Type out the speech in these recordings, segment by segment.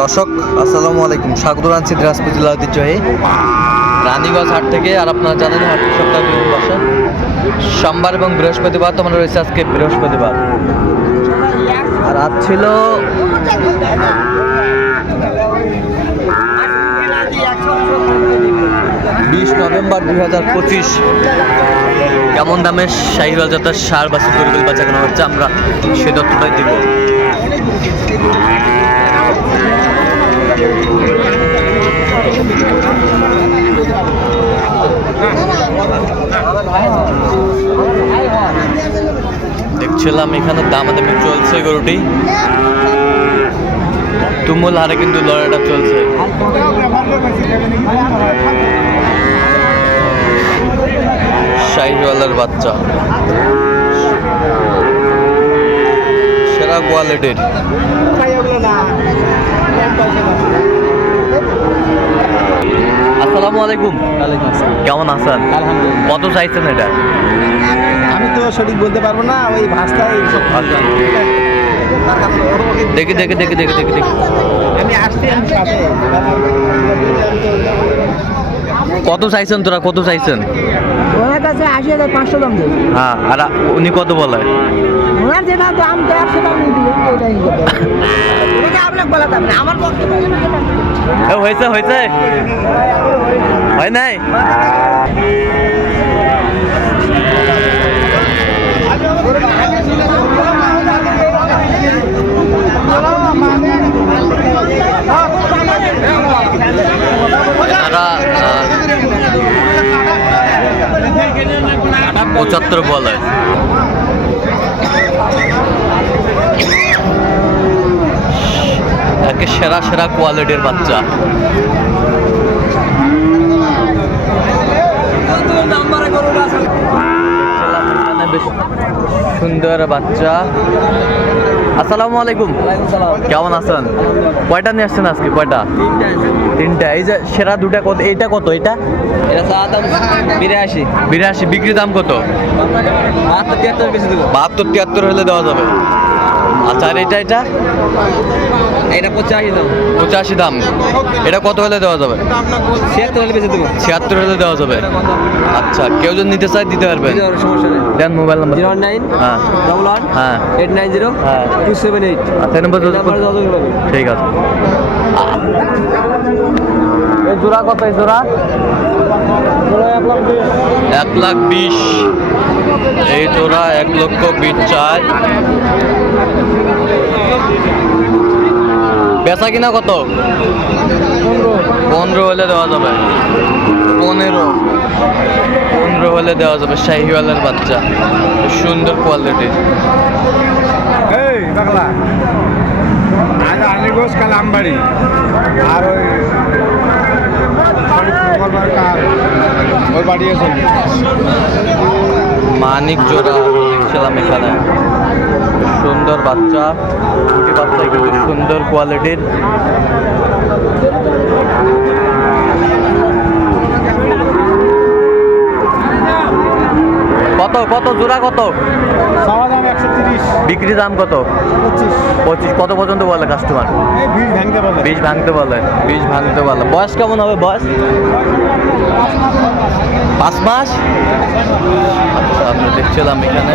দর্শক, আসসালামু আলাইকুম। স্বাগত জানাচ্ছি দিনাজপুর জেলা ঐতিহ্যবাহী রানীগঞ্জ হাট থেকে। আর আপনারা জানেন হাট সপ্তাহ দুই বসে? সোমবার এবং বৃহস্পতিবার তোমার রয়েছে আজকে বৃহস্পতিবার। আর আজ ছিল বিশ নভেম্বর দুই হাজার পঁচিশ। কেমন দামে শাহিওয়াল জাতের সার বা সুতরগুল বাচ্চা কেনা হচ্ছে আমরা সে তথ্যটাই দিব। দেখছিলাম এখানে দামাদামি চলছে গরুটি। তুমুল হারে কিন্তু লড়াইটা চলছে। শাহিওয়ালার বাচ্চা। সেরা কোয়ালিটির। আসসালামু আলাইকুম। কেমন আছেন? কত চাইছেন এটা? আমি তো সঠিক বলতে পারব না ওই ভাষায় দেখি দেখি দেখি দেখি দেখি দেখি। আমি আসছি কত চাইছেন তোরা? কত চাইছেন? ওনার কাছে আশি হাজার পাঁচশো দাম হ্যাঁ আর উনি কত বলে? ওনার যেটা দাম দেয় বলা না আমার বক্তব্য হয়েছে হয়েছে। হয় নাই? পঁচাত্তর বলে একে সেরা সেরা কোয়ালিটির বাচ্চা। বেশ সুন্দর বাচ্চা। আসসালামু আলাইকুম। কেমন আছেন? কয়টা নিয়ে আসছেন আজকে? কয়টা? তিনটা। এই যে সেরা দুটা কত? এইটা কত? এটা বিরাশি। বিরাশি। বিক্রি দাম কত? বাহাত্তর তিয়াত্তর বেশি বাহাত্তর তিয়াত্তর হলে দেওয়া যাবে। আচ্ছা আর এটা এটা এটা পঁচাশি দাম। পঁচাশি দাম। এটা কত হলে দেওয়া যাবে? ছিয়াত্তর হলে বেশি দেবো। ছিয়াত্তর হলে দেওয়া যাবে? আচ্ছা কেউ যদি নিতে চায় দিতে পারবেন দিতে সমস্যা নেই। দেন মোবাইল নাম্বার জিরো নাইন হ্যাঁ। ডবল ওয়ান হ্যাঁ। এইট নাইন জিরো হ্যাঁ। টু সেভেন এইট আচ্ছা নম্বর ঠিক আছে। এই জোড়া কত এই জোড়া? এক লাখ বিশ। এই জোড়া এক লক্ষ বিশ চায় বেচা কিনা কত? পনেরো হলে দেওয়া যাবে। পনেরো। পনেরো হলে দেওয়া যাবে শাহিওয়ালের বাচ্চা। সুন্দর কোয়ালিটির আলিগঞ্জ আর ওই মানিক জোড়া দেখছিলাম এখানে। সুন্দর বাচ্চা দুটি বাচ্চা কিন্তু সুন্দর কোয়ালিটির কত কত জোড়া কত? বিক্রি দাম কত? পঁচিশ। কত পর্যন্ত বলে কাস্টমার বীজ ভাঙতে বলে। বীজ ভাঙতে বলে বয়স কেমন হবে বয়স? পাঁচ মাস? আচ্ছা আমরা দেখছিলাম এখানে।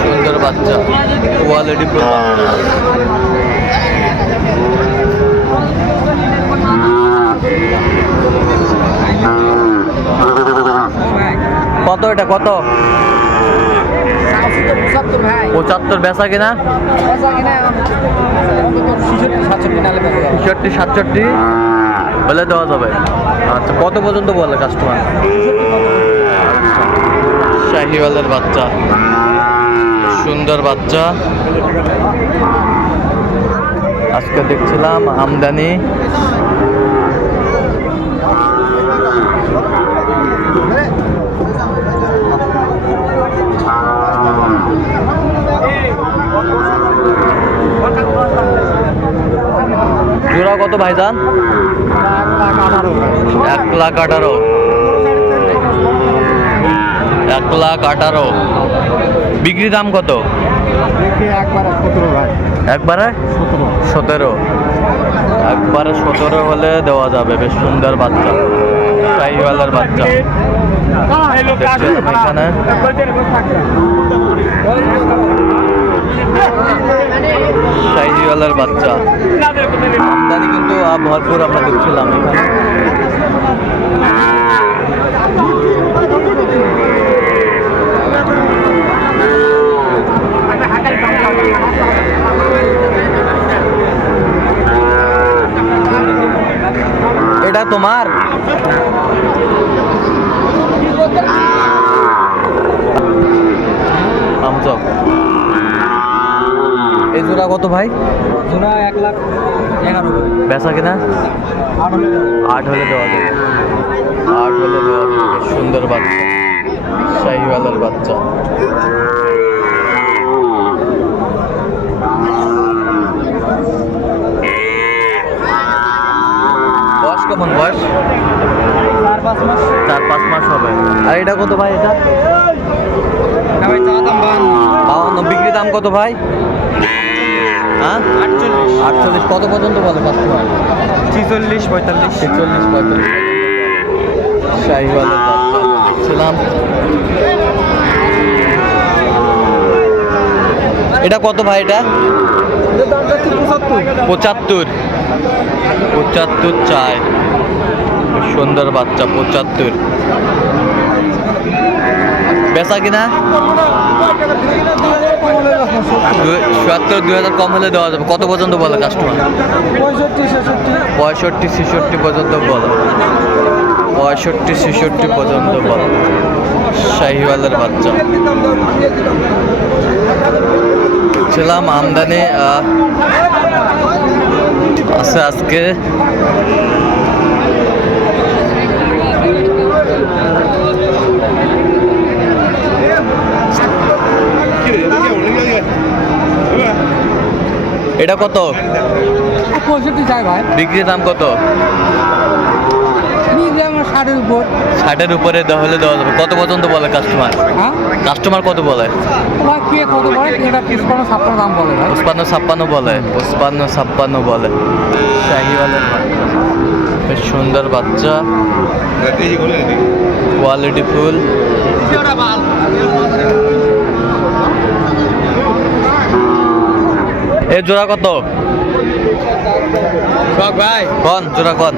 সুন্দর বাচ্চা। কোয়ালিটি কত এটা? কত? পঁচাত্তর বেচা কিনা? ছিষট্টি সাতষট্টি। বলে দেওয়া যাবে। আচ্ছা কত পর্যন্ত বলে কাস্টমার শাহিওয়ালের বাচ্চা। সুন্দর বাচ্চা। আজকে দেখছিলাম আমদানি। জোড়া কত ভাইজান লাখ আঠারো। এক লাখ আঠারো। বিক্রি দাম কত? একবার? সতেরো। একবারে সতেরো হলে দেওয়া যাবে। বেশ সুন্দর বাচ্চা। শাহিওয়ালের বাচ্চা। এখানে। শাহিওয়ালের বাচ্চা। আমদানি কিন্তু ভরপুর আমরা দেখছিলাম এখানে এটা তোমার আমচক এই জোড়া কত ভাই? জোড়া এক লাখ এগারো বেচা কিনা? আট হলে দেওয়া যাবে। আট হলে দেওয়া যাবে। সুন্দর বাচ্চা। শাহিওয়ালের বাচ্চা। বয়স কেমন বয়স? চার পাঁচ মাস। হবে। আর এটা কত ভাই এটা? বাউন্ন বিক্রি দাম কত ভাই? আটচল্লিশ আটচল্লিশ কত পর্যন্ত বলে কাস্টমার ছিচল্লিশ পঁয়তাল্লিশ ছেচল্লিশ পঁয়তাল্লিশ শাহিওয়ালের বাচ্চা এটা কত ভাই এটা পঁচাত্তর পঁচাত্তর চাই সুন্দর বাচ্চা পঁচাত্তর বেচা কিনা চুয়াত্তর দুই হাজার কম হলে দেওয়া যাবে। কত পর্যন্ত বলে কাস্টমার পঁয়ষট্টি ছেষট্টি। পর্যন্ত বল। পঁয়ষট্টি ছেষট্টি পর্যন্ত বল। শাহিওয়ালের বাচ্চা। ছিলাম আমদানি আছে আজকে এটা কত? পঁয়ষট্টি চাই ভাই। বিক্রির দাম কত? ষাটের উপর। ষাটের উপরে হলে দেওয়া যাবে। কত পর্যন্ত বলে কাস্টমার হ্যাঁ? কাস্টমার কত বলে? কে কত বলে? এটা পিসপানো সাতটা দাম বলে পঁচপান্ন ছাপ্পান্ন বলে। পঁচপান্ন ছাপ্পান্ন বলে। শাহিওয়ালের বেশ সুন্দর বাচ্চা। কোয়ালিটি ফুল এ জোড়া কত? ভাই। কন জোড়া কন।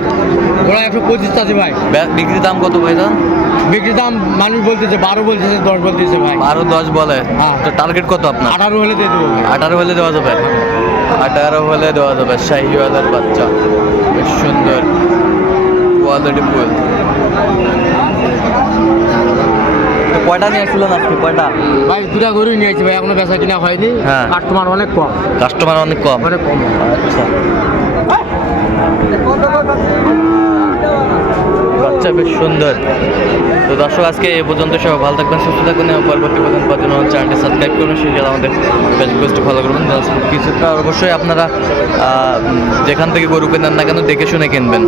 ওরা একশো পঁচিশ আছে ভাই। বে- বিক্রির দাম কত ভাই জান বিক্রির দাম মানুষ বলতেছে বারো বলতেছে দশ বলতেছে ভাই। বারো দশ বলে। হ্যাঁ। তো টার্গেট কত আপনার? আঠারো হলে দিয়ে দেবো আঠারো হলে দেওয়া যাবে? আঠারো হলে দেওয়া যাবে। শাহিওয়ালের বাচ্চা। বেশ সুন্দর। কোয়ালিটি ফুল তো কয়টা নিয়ে আসছিলেন আজকে? কয়টা? ভাই দুটা গরু নিয়েছি ভাই এখনও বেচা কিনা হয়নি। হ্যাঁ। কাস্টমার অনেক কম। কাস্টমার অনেক কম? অনেক কম। আচ্ছা। বাচ্চা বেশ সুন্দর। তো দর্শক আজকে এই পর্যন্ত সবাই ভালো থাকবেন সুস্থ থাকবেন এবং পরবর্তী পর্যন্ত পাওয়ার জন্য চ্যানেলটি সাবস্ক্রাইব করবেন আমাদের ফলো করবেন। কিছুটা অবশ্যই আপনারা যেখান থেকে গরু কেনেন না কেন দেখে শুনে কিনবেন।